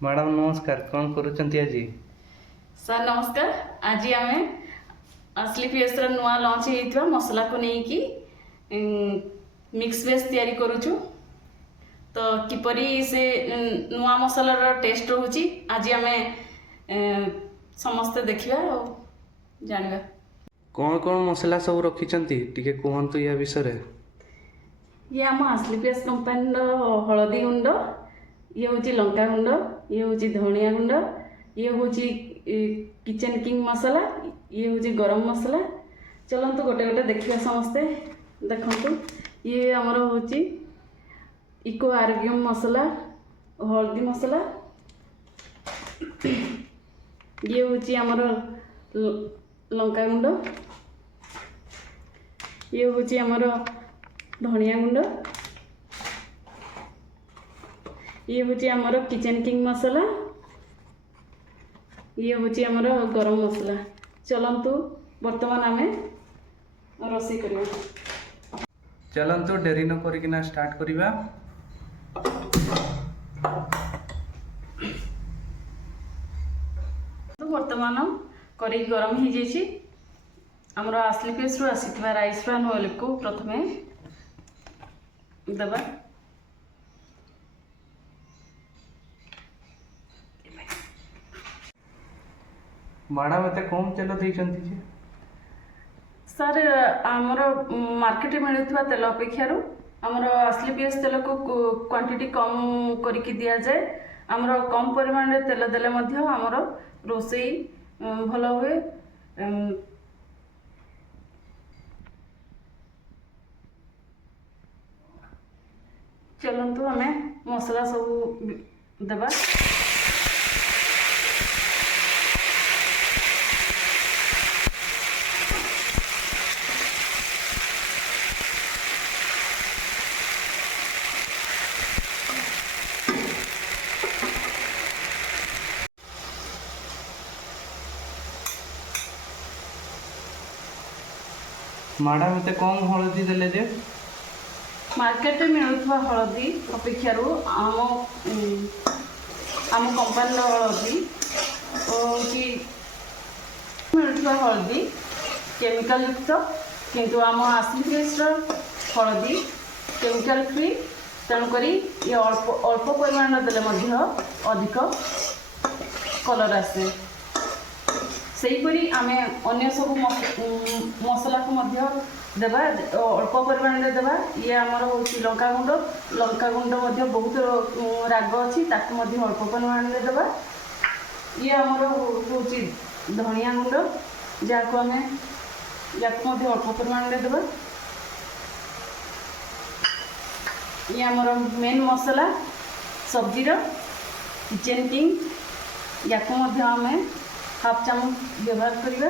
Madam नमस्कार, कौन करुछंती आज? सर नमस्कार। आज आम असली पीएस नुआ लॉन्च होता मसला को लेकिन मिक्स वेज तैयारी करुचु। तो किपरि से नुआ मसलार टेस्ट रोची आज आम समस्ते देखा और जानिबा। कौन कौन मसला सब रखिछंती टिके कहंतु या विषय? ये आम असली पीएस कंपानी हलदी गुंड, ये हूँ लंका गुंड, ये हूँ धनिया गुंड, ये हूँ किचन किंग मसला, ये हूँ गरम मसला। चलतु गोटे गोटे देखा समस्ते देखु। ये आमर हूँ इको आरोग्यम मसला, हल्दी मसला, ये हूँ आमर लंका गुंड, ये हूँ आमर धनिया गुंड, ये हूँ आमर किचन किंग मसला, ये हूँ आमर गरम मसला। चलतु बर्तमान आम रोषे कर चलंतु डेरी न करिकिना स्टार्ट करिबा। बर्तमान करी गरम हो जाइए। आमर असली पीएस रु आसी राइस ब्रान ऑयल को प्रथमे देबा। मैडम एते कम तेल देइछंती जे? सर आमर मार्केट मिलुवा तेल अपेक्षा आमर असली पीएस तेल को क्वांटिटी कम करके दि जाए। आमर कम परिमाण रे तेल देले मध्य आमर रोसई भल हुए। चलतु आम मसला सब देबा। मैडम एते कम हळदी देले जे? मार्केट में मिलुवा हलदी अपेक्षा आम कंपानी हलदी मिलुवा हलदी केमिकल युक्त, किंतु आम असली पीएस हलदी केमिकल फ्री। तेणुक ये अल्प परिमाण देले अधिक कलर आसे। सेहीपरि आम अन्य सब मसला को देवा अल्प परिमाण देवा। ये आमर हूँ लंका गुंड, लंका गुंड बहुत राग अच्छी ताकू अल्प परिमाण देवा। ये आमर हूँ धनिया गुंड जहाँ को आम अल्प परिमाण देवा। ये आमर मेन मसला सब्जीर किचन किंग, या आम हाफ चामच व्यवहार करिबा।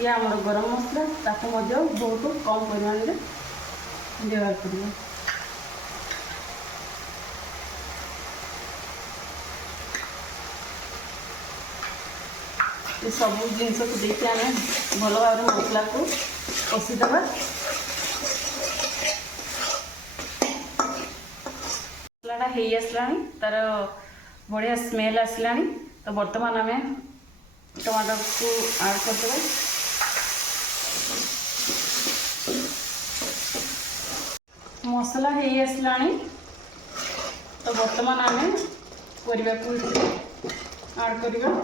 ये आमर गरम मसला ताकू बहुत कम परिमाण में व्यवहार करिबा। ये सब जिनस को देखिए आम भल भाव मसला को कषिदेवा। मसलाटा हो आसला तार बढ़िया स्मेल आसला। तो बर्तमान आम टमाटर को ऐड करदे। मसला हो आसला तो बर्तमान आम परिबा को ऐड करबा।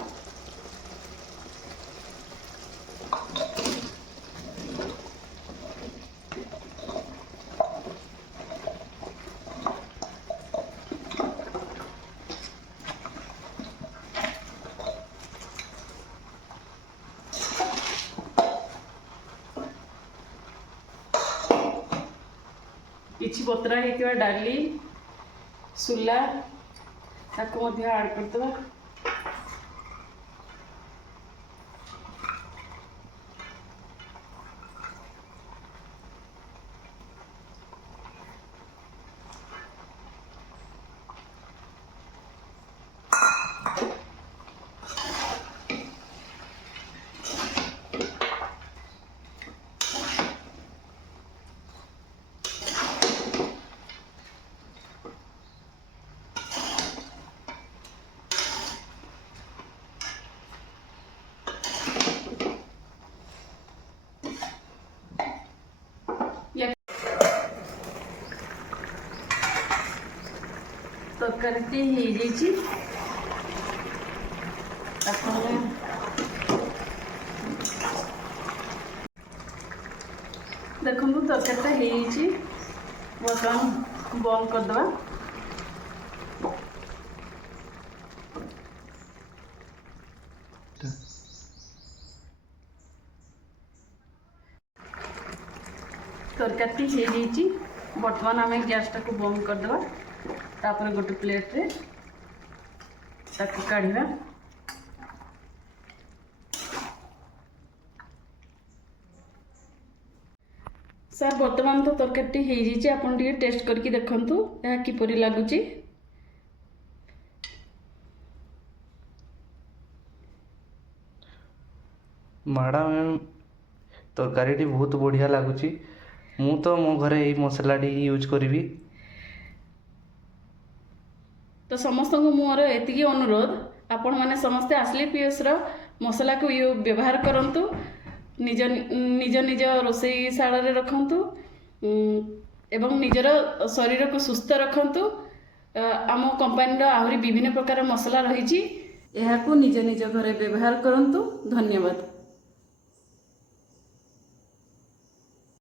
किछि बतरा होता डाली सुला ताको ऐड करदे। ତରକାରୀଟି ହେଇଯାଇଛି। ତାକୁ ଆମେ ଦେଖନ୍ତୁ ତରକାରୀଟା ହେଇଯାଇଛି। ବର୍ତ୍ତମାନ ବନ୍ଦ କରିଦେବା। ତରକାରୀଟି ହେଇଯାଇଛି। ବର୍ତ୍ତମାନ ଆମେ ଗ୍ୟାସଟାକୁ ବନ୍ଦ କରିଦେବା। ତାପରେ ଗୋଟେ ପ୍ଲେଟ୍ରେ ତାକୁ କାଢ଼ିବା। ସାର୍ ବର୍ତ୍ତମାନ ତ ତରକାରୀଟି ହେଇଯାଇଛି। ଆପଣ ଟିକେ ଟେଷ୍ଟ କରିକି ଦେଖନ୍ତୁ ଏହା କିପରି ଲାଗୁଛି। ମ୍ୟାଡ଼ାମ ତରକାରୀଟି ବହୁତ ବଢ଼ିଆ ଲାଗୁଛି। ମୁଁ ତ ମୋ ଘରେ ଏଇ ମସଲାଟି ୟୁଜ୍ କରିବି। ତ ସମସ୍ତଙ୍କୁ ମୋର ଏତିକି ଅନୁରୋଧ, ଆପଣମାନେ ସମସ୍ତେ ଆଶ୍ଲି ପିଏସ୍ର ମସଲାକୁ ବ୍ୟବହାର କରନ୍ତୁ। ନିଜ ରୋଷେଇଶାଳରେ ରଖନ୍ତୁ ଏବଂ ନିଜର ଶରୀରକୁ ସୁସ୍ଥ ରଖନ୍ତୁ। ଆମ କମ୍ପାନୀର ଆହୁରି ବିଭିନ୍ନ ପ୍ରକାର ମସଲା ରହିଛି। ଏହାକୁ ନିଜ ଘରେ ବ୍ୟବହାର କରନ୍ତୁ। ଧନ୍ୟବାଦ।